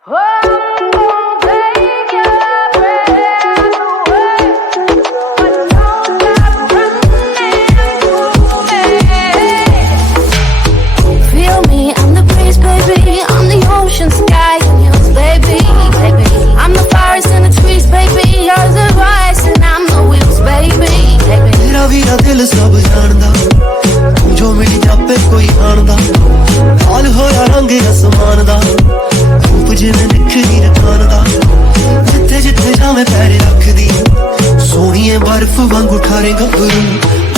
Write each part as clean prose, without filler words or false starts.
Feel me, I'm the breeze, baby. I'm the ocean, sky, and hills, baby. I'm the forest and the trees, baby. You're the voice and I'm the wheels, baby. मेरा भी ना दिल सब जानदा जो मेरी जापे कोई आंदा हाल होया रंग आसमान दा रूप जिवें निखरी रखान दा जिथे जिथे जावे पैर रखदी सोहणीए बर्फ वांगू ठारे गभरू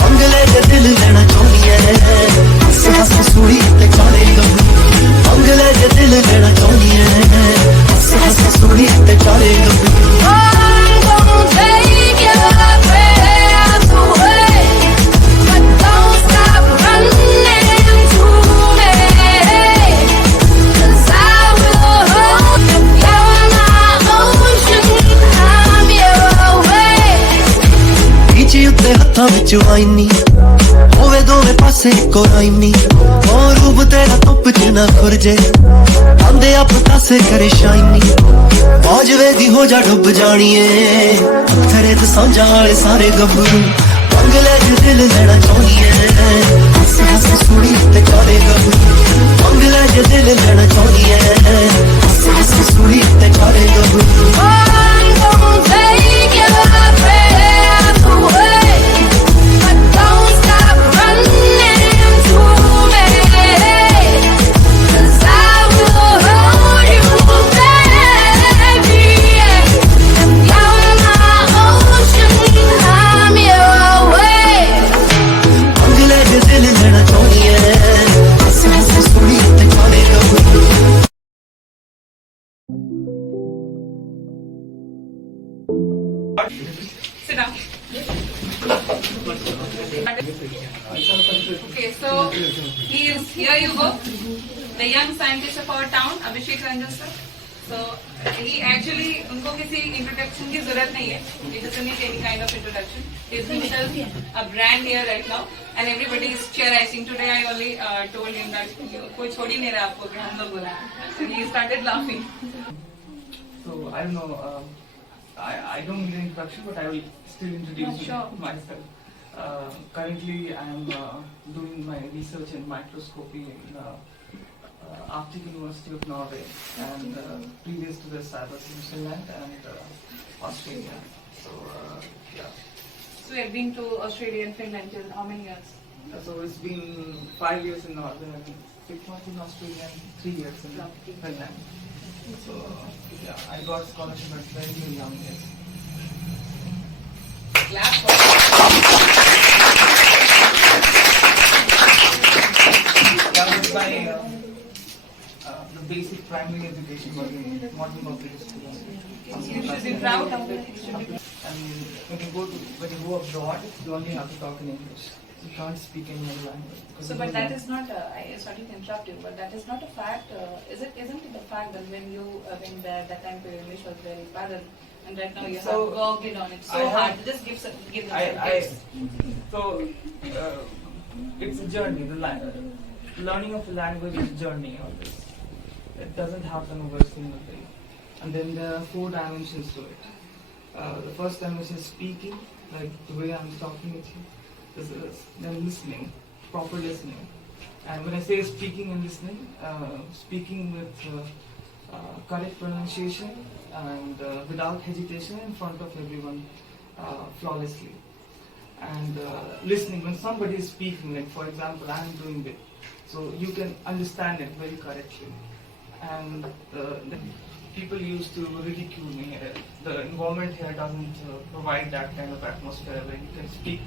मंग ले जे दिल लेना चाहुंदी ऐ हस हस सूड़ी ते चाले गभरू मंग ले जे दिल लेना चाहुंदी ऐ हस हस सूड़ी ते चाले गभरू हत्थां विच वाइनी होवे दोवें पासे इक्को राइनी और रूप तेरा धुप च ना खुरजे आंदे आप तासे करे शाइनी मौजवे दी हो जा डुब जानिए तेरे ते सांझा वाले सारे गभरू मंग ले जे दिल लेना चाहुंदी ऐ हस हस सुनी ते चाले गभरू मंग ले जे दिल लेना चाहुंदी ऐ हस हस सुनी ते चाले गभरू Sit down. Okay, so here you go. The young scientist of our town, ABHISHEK Ranjan sir. So he actually, उनको किसी introduction की जरूरत नहीं है. He doesn't need any kind of introduction. He is himself a brand here right now, and everybody is cheering. Today I only told him that कोई छोड़ ही नहीं रहा आपको कि हम लोग बोला. So he started laughing. So I don't know. I don't need an introduction, but I will still introduce myself. Currently, I am doing my research in microscopy in Arctic University of Norway, and previous to this, I was in Finland and Australia. So yeah. So you have been to Australia and Finland till how many years? So it's been 5 years in Norway, and 6 months in Australia, and 3 years in Finland. So yeah, I got scholarship at very young age. Clap for That was my the basic primary education was in modern public school. you should be proud of it. And when you go abroad, you only have to talk in English. You can't speak any other language. So, but that is not. Sorry to interrupt you, but that is not a fact. Isn't it the fact that when you when that time your English was very bad, and right now you have worked on it so hard? Just give them tips. So it's a journey. Learning of a language is a journey. Always, it doesn't happen over a single day. And then there are 4 dimensions to it. The first dimension is speaking, like the way I'm talking with you. Then listening, proper listening. And when I say speaking and listening, speaking with correct pronunciation and without hesitation in front of everyone flawlessly. And listening, when somebody is speaking, like for example I am doing it, so you can understand it very correctly. And people used to ridicule me. The environment here doesn't provide that kind of atmosphere where you can speak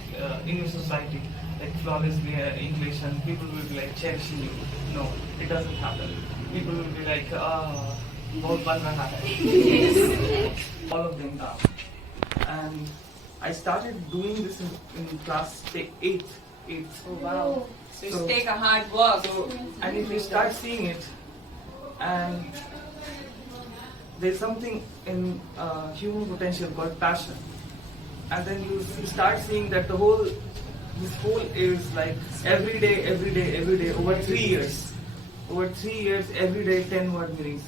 in your society like flawlessly English and people will be like cherishing you. No, it doesn't happen. People will be like, बहुत बन रहा है. All of them are. And I started doing this in class 8th. Oh wow! So it's take a hard work. So, and if you start seeing it, and there's something in human potential called passion, and then you start seeing that this whole is like every day over 3 years, every day 10 word meanings.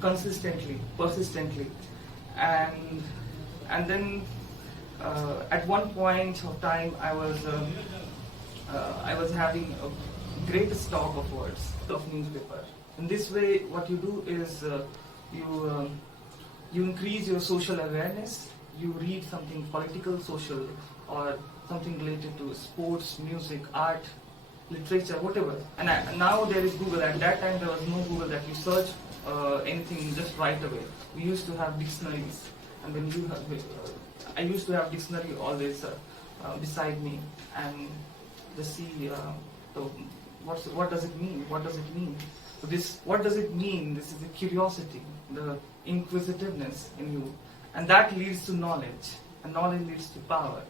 consistently, persistently, and then at one point of time I was having a great stock of words of newspaper. In this way, what you do is you increase your social awareness. You read something political, social, or something related to sports, music, art, literature, whatever. And now there is Google. At that time there was no Google that you search anything just right away. We used to have dictionaries, and then I used to have dictionary always beside me, and just see what does it mean? What does it mean? So what does it mean? This is the curiosity, the inquisitiveness in you, and that leads to knowledge, and knowledge leads to power.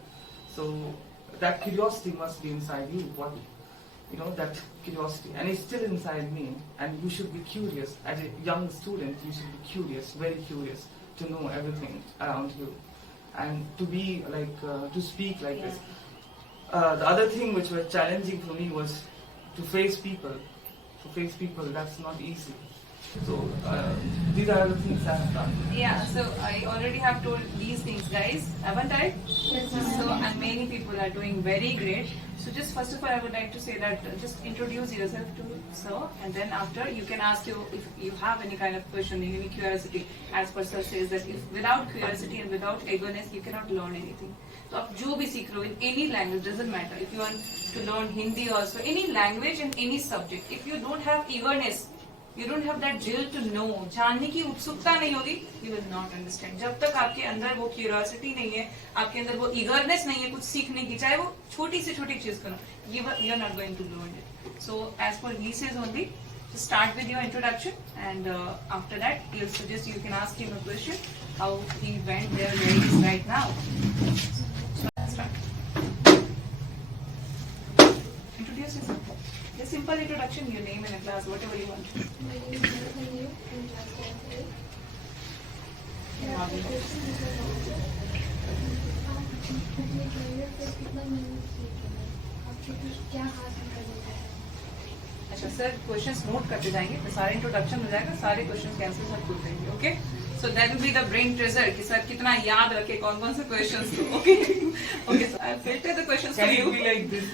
So that curiosity must be inside you. That curiosity, and it's still inside me. And you should be curious. As a young student, you should be curious, very curious, to know everything around you, and to be to speak like this. The other thing which was challenging for me was to face people. That's not easy. So these are the things I have done. Yeah, so I already have told these things, guys, haven't I? Yes. So, and many people are doing very great. So just first of all, I would like to say that just introduce yourself to sir, and then after you can ask you if you have any kind of question, any curiosity. As per sir says that if without curiosity and without eagerness, you cannot learn anything. So आप जो भी सीख रहे हो in any language, doesn't matter. If you want to learn Hindi also, any language and any subject, if you don't have eagerness, you don't have that zeal to know, जानने की उत्सुकता नहीं होगी, you will not understand. जब तक आपके अंदर वो curiosity नहीं है, आपके अंदर वो eagerness नहीं है कुछ सीखने की, चाहे वो छोटी से छोटी चीज करो, you are not going to learn it. So as per he says only, just start with your introduction, and after that he'll suggest you can ask him a question, how he went there where he is right now. So let's start. Introduce yourself. A simple introduction, your name and a class, whatever you want. My name is Motivational in class 10th. अच्छा sir questions note करते जाएंगे तो सारे introduction हो जाएगा, सारे questions के answer sir पूछ देंगे. Okay, so that will be the brain treasure कि सर कितना याद रखे कौन कौन से क्वेश्चंस को. Okay okay sir, I filter the questions for you. Like this,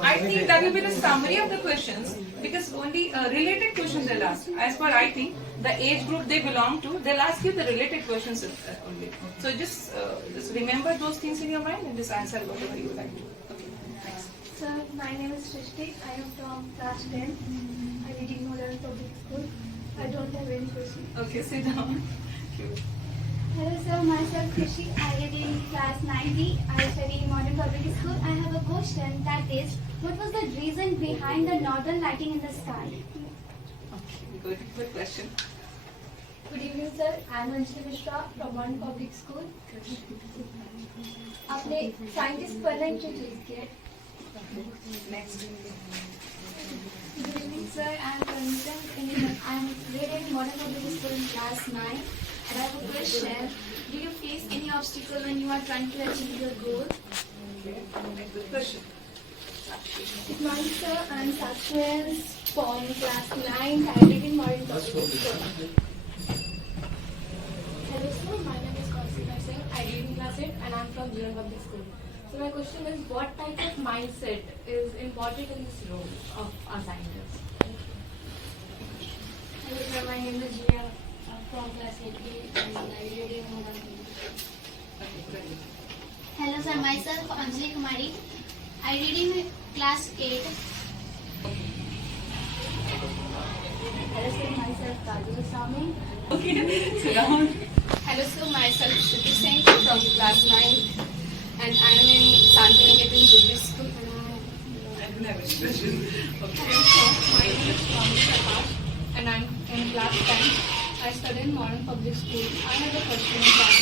I think that will be the summary of the questions, because only related questions they'll ask. As per I think the age group they belong to, they'll ask you the related questions only. So just remember those things in your mind and just answer whatever you like to. Okay, next. Sir, my name is Srishti. I am from class 10. I read in Modern Public School. I don't have any question. Okay, sit down. Hello sir, myself Krishi. I read in class 9B. I study in Modern Public School. I have a question, that is, what was the reason behind the northern lighting in the sky? Okay, good question. Good evening sir. I am Anjali Mishra from Modern Public School. आपने scientist पढ़ना introduce किया. Next. Good evening sir. I am Pranita. I am reading Modern Public School in class 9. And I have a question. Do you face any obstacle when you are trying to achieve your goal? Good question. Good morning sir. I am Sakshi from class 9. I read in Modern Public School. Hello sir. My name is Kausika Singh. I read in class 8 and I am from Modern Public School. So my question is, what type of mindset is important in this role of a scientist? Hello sir, my name is Priya from class 8B and I read in Modern Public School. Hello sir, myself Anjali Kumari. I read in class 8. Hello sir, myself Kajal Swami. Okay, sit down. Hello sir, myself Shruti Singh from class 9 and I am in Santiniketan Buddhist School. I don't have any question. Okay. Hello sir, my name is Swami Prakash and I am in class 10. I study in Modern Public School. I have a question that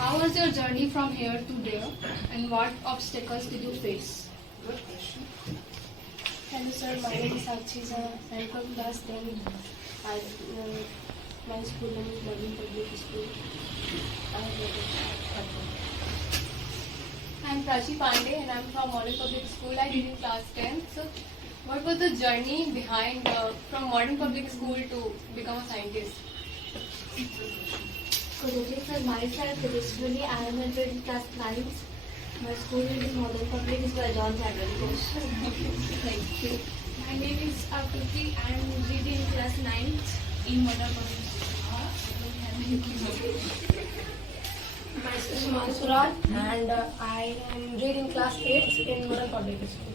how was your journey from here to there and what obstacles did you face? Good question. Hello sir, my name is Sakshi sir. I am from class 10. My school name is Modern Public School. I am Prachi Pandey and I am from Modern Public School. I did in class 10. So, what was the journey behind from Modern Public School to become a scientist? Good evening, sir. Myself, traditionally, I am entered in class 9. My school is in Model Public School. I don't have any question. Thank you. My name is Akriti. I am reading class 9 in Modern Public Myself is Mansuraj and I am reading class 8 in Modern Public School.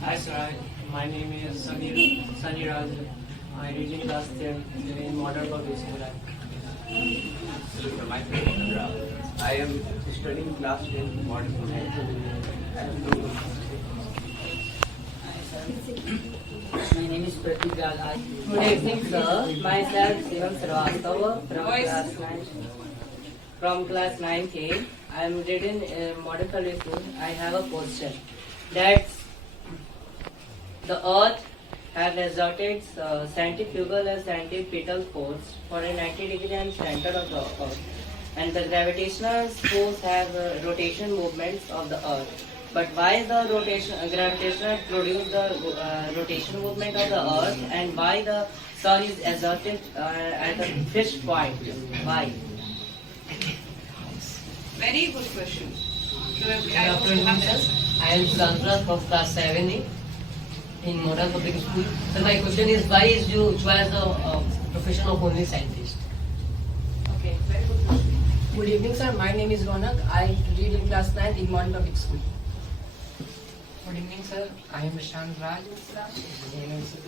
Hi sir, my name is Sunny Raj. I read in class 10 in Modern Public School. I am studying class 10 modern school. My name is Priya. Good evening, sir. Myself, Shivam Sarvastava from class 9K. I am reading Modern Public School. I have a question that the Earth have exerted centrifugal and centripetal force for a 90-degree and center of the Earth, and the gravitational force have rotation movements of the Earth. But why the gravitational produce the rotation movement of the Earth, and why the Sun is exerted at the fixed point? Why? Very good question. So, Good afternoon, sir. I am Sandra from class 7A in Modern Public School. So my question is, why is you choose the profession of only scientist? Okay, very good question. Good evening, sir. My name is Ronak. I read in class 9 in Modern Public School. Good evening, sir. I am Prashant Raj. Good evening, sir.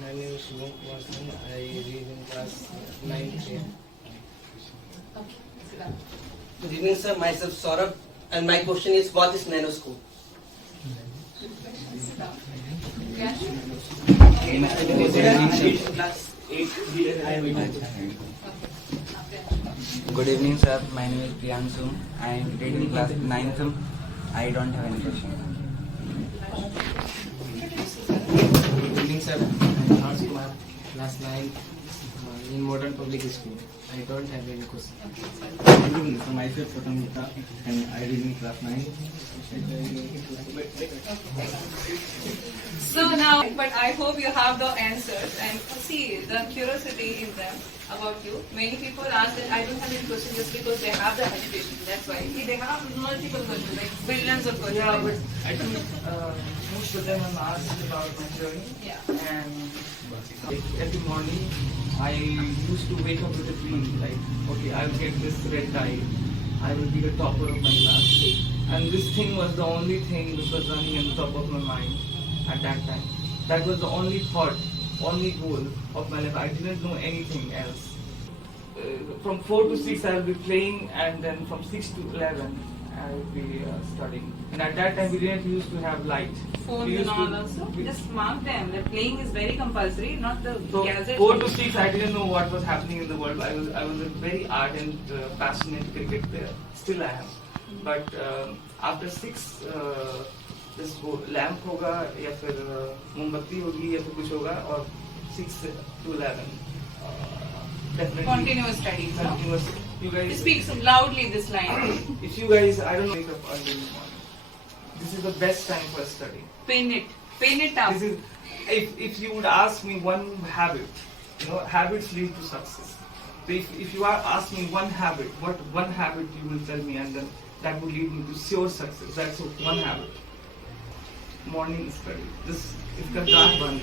My name is Shivam Kumar. I read in class 9. Good evening, sir. Myself Saurabh, and my question is, what is nanoscope? Good evening, sir. My name is Priyanshu. I am reading class 9th. I don't have any question. Good evening, sir. I am Harsh Kumar, class 9 in Modern Public School. I don't have any question. Good evening, sir. Myself Satamita, and I read in class 9. So now, but I hope you have the answers and see the curiosity in them about you. Many people ask that I don't have any questions just because they have the education. That's why they have multiple questions, like billions of questions. Yeah, but I think most of them I'm asked about my journey. Yeah. And every morning I used to wake up with a dream, like, okay, I'll get this red tie. I will be the topper of my class. And this thing was the only thing which was running on the top of my mind at that time. That was the only thought, only goal of my life. I didn't know anything else. From 4 to 6 I will be playing, and then from 6 to 11 I will be studying. And at that time we didn't used to have light. Phones and all also. Just mark them. The playing is very compulsory, not the So gadgets. 4 to 6 I didn't know what was happening in the world. I was a very ardent, passionate cricket player. Still I am. But after 6 this lamp होगा या फिर मोमबत्ती होगी या फिर कुछ होगा, और 6 to 11 definitely Continuous studies. No? continuous. You guys Speak so loudly this line. if you guys, I don't know, wake up early in the morning, this is the best time for study. Pin it up. This is, if you would ask me one habit, habits lead to success. So if you are asking me one habit, what one habit you will tell me, and then that would lead me to sure success. That's one habit. Morning study. This is the dark one.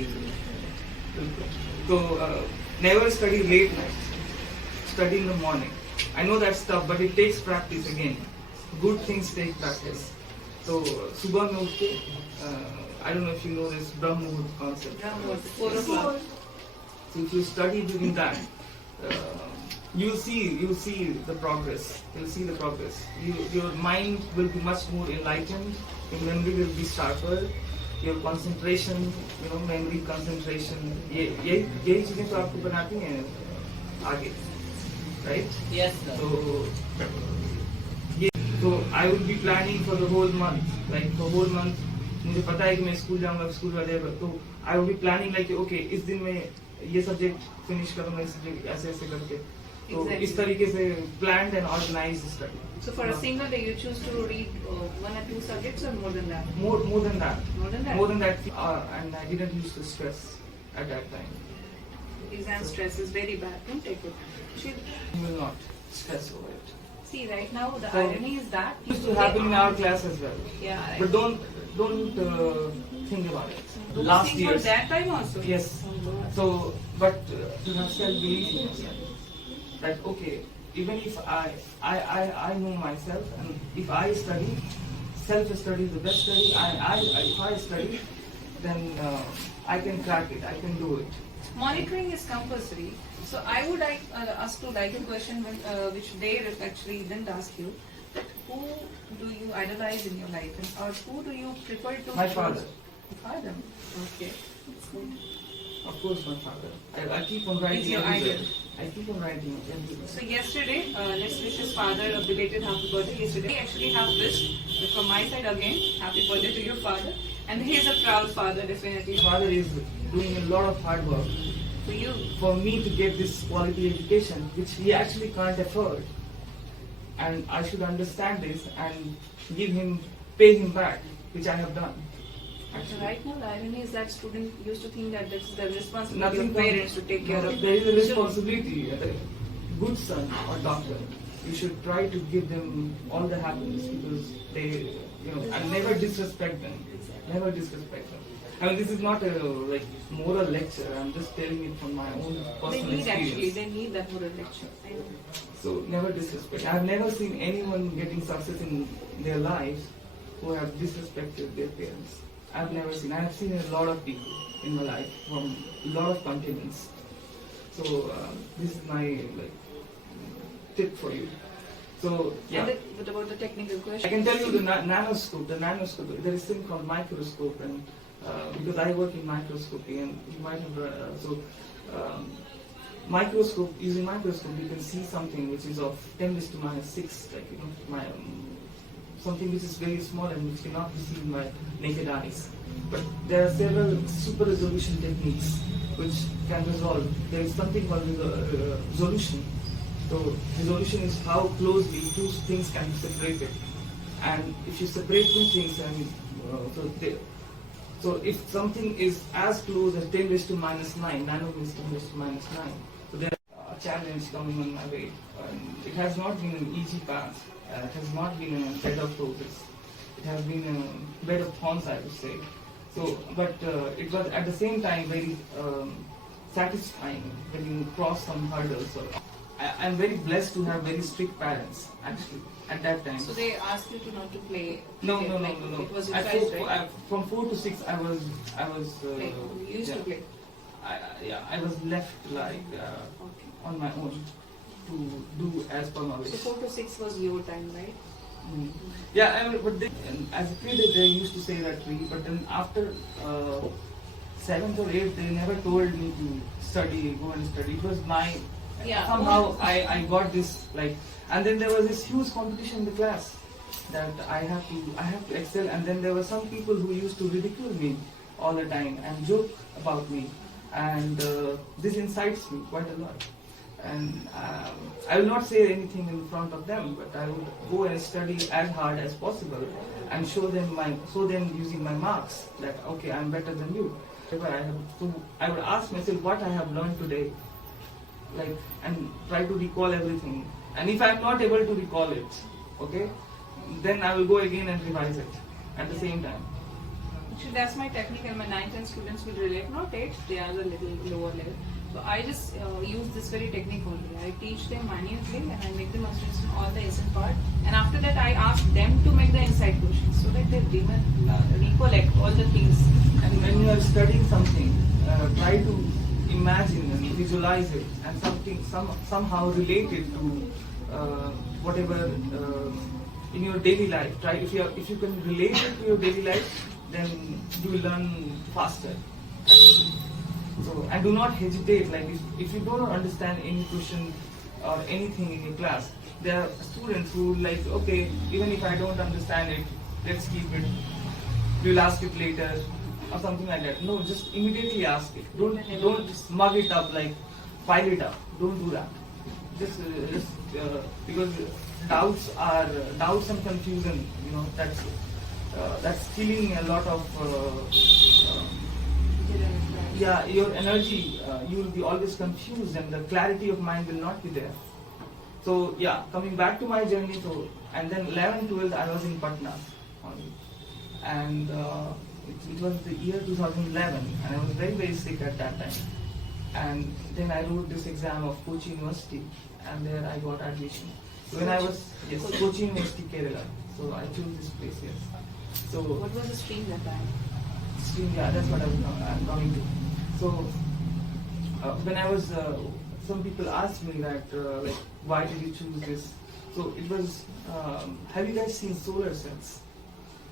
So never study late nights. Study in the morning. I know that's tough, but it takes practice again. Good things take practice. So subah mein uthe, I don't know if you know this Brahm Muhurt concept. 4 o'clock. So if you study during that, you'll see the progress. You'll see the progress. Your mind will be much more enlightened. Your memory will be sharper. Your concentration, memory concentration. यही चीजें तो आपको बनाती हैं आगे, right? Yes, sir. So I would be planning for the whole month. Like for whole month, मुझे पता है कि मैं स्कूल जाऊँगा, स्कूल वगैरह, तो I would be planning like okay, इस दिन में ये सब्जेक्ट फिनिश करूँगा, इस सब्जेक्ट ऐसे करके. तो इस तरीके से planned and organized study. So for a single day, you choose to read 1 or 2 subjects, or more than that? More than that. More than that. More than that. And I didn't use to stress at that time. exam stress is very bad. Don't take it. You will not stress over it. See, right now the So, irony is that It used to happen in our class as well. Yeah. Right. But don't think about it. Don't Last think year. for that time also. Yes. Oh, God. So, but to have self-belief in yourself. That okay, even if I know myself, and if I study, self-study is the best study. If I study, then I can crack it. I can do it. Monitoring is compulsory. So I would like ask to like a question which they actually didn't ask you. That who do you idolize in your life, or who do you prefer to? My father. Father. Okay. That's good. Of course, my father. I keep on writing. He's your everywhere. idol. I keep on writing everywhere. So yesterday, let's wish his father a belated happy birthday. Yesterday, I actually have wished from my side again, happy birthday to your father. And he is a proud father, definitely. My father is doing a lot of hard work For you. for me to get this quality education, which he actually can't afford. And I should understand this and pay him back, which I have done. So right now, the irony is that student used to think that this is the responsibility Nothing of parents to take care of. There is a responsibility. A good son or daughter, you should try to give them all the happiness because they, and never disrespect them. Never disrespect them. I mean, this is not a moral lecture. I'm just telling it from my own personal experience. They need that moral lecture. I know. So never disrespect. I've never seen anyone getting success in their lives who have disrespected their parents. I've never seen. I have seen a lot of people in my life from a lot of continents. So this is my tip for you. So yeah. What about the technical question? I can tell you the nanoscope. There is thing called microscope, and because I work in microscopy, and you might have microscope. Using microscope, you can see something which is of 10⁻⁶, something which is very small and which cannot be seen by naked eyes. But there are several super resolution techniques which can resolve. There is something called resolution. So resolution is how closely two things can be separated. And if you separate two things, so if something is as close as 10⁻⁹, nanometers 10⁻⁹, so there are a challenge coming on my way. It has not been an easy path. It has not been a bed of roses. It has been a bed of thorns, I would say. So, but it was at the same time very satisfying when you cross some hurdles. So, I'm very blessed to have very strict parents, actually, at that time. So they asked you to not to play. No. It was right? From 4 to 6, I was. You used to play. I was left on my own to do as per my wish. So 4 to 6 was your time, right? Mm. Yeah, but as a kid they used to say that to me, but then after 7th or 8th they never told me to go and study. It was my somehow I got this and then there was this huge competition in the class that I have to excel, and then there were some people who used to ridicule me all the time and joke about me, and this incites me quite a lot. And I will not say anything in front of them, but I would go and study as hard as possible and show them using my marks that okay, I'm better than you. I would ask myself what I have learned today, and try to recall everything. And if I'm not able to recall it, okay, then I will go again and revise it at the same time. Actually, that's my technique, and my 9th and students will relate. Not 8th, they are a little lower level. So I just use this very technique only. I teach them minutely and I make them understand all the essence part. And after that, I ask them to make the inside questions so that they recollect all the things. And when you are studying something, try to imagine and visualize it, and somehow relate it to whatever in your daily life. Try if you can relate it to your daily life, then you will learn faster. So, and do not hesitate. If you don't understand any question or anything in your class, there are students who okay, even if I don't understand it, let's keep it. We'll ask it later or something like that. No, just immediately ask it. Don't mug it up, pile it up. Don't do that. Just because doubts and confusion, that's killing a lot of yeah, your energy, you will be always confused and the clarity of mind will not be there. So yeah, coming back to my journey, so and then 11th, 12th, I was in Patna only, and it was the year 2011, and I was very sick at that time. And then I wrote this exam of Kochi University, and there I got admission. When I was Kochi University, Kerala. So I chose this place. Yes. So what was the stream that time? Stream, yeah, that's what I'm coming to. So when I was, some people asked me that like, why did you choose this? So it was. Have you guys seen solar cells?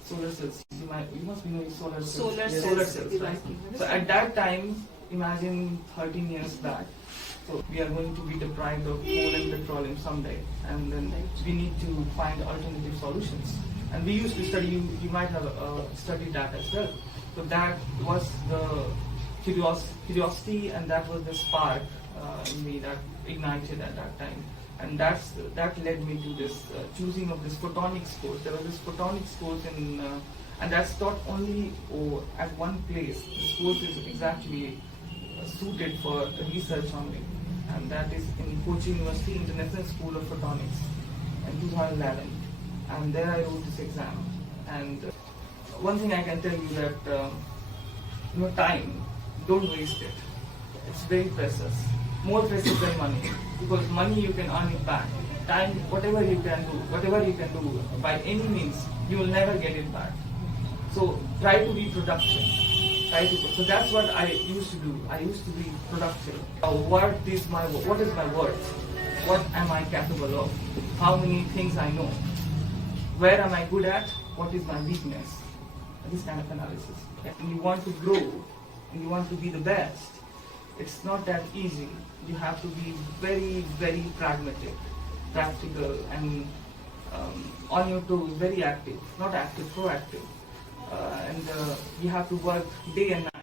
Solar cells. You must be knowing solar cells. Solar cells, right? So at that time, imagine 13 years back. So we are going to be deprived of coal and petroleum someday, and then we need to find alternative solutions. And we used to study. You might have studied that as well. So that was the curiosity, and that was the spark in me that ignited at that time. And that led me to this choosing of this photonics course. There was this photonics course in, and that's taught only at one place. This course is exactly suited for research only, and that is in Kochi University International School of Photonics in 2011. And there I wrote this exam. And one thing I can tell you that time, don't waste it. It's very precious, more precious than money, because money you can earn it back. Time, whatever you can do by any means, you will never get it back. So try to be productive. So that's what I used to do. I used to be productive. What is my worth? What am I capable of? How many things I know? Where am I good at? What is my weakness? This kind of analysis. And you want to grow, and you want to be the best. It's not that easy. You have to be very pragmatic, practical, and on your toes, very active. Not active, proactive. And you have to work day and night.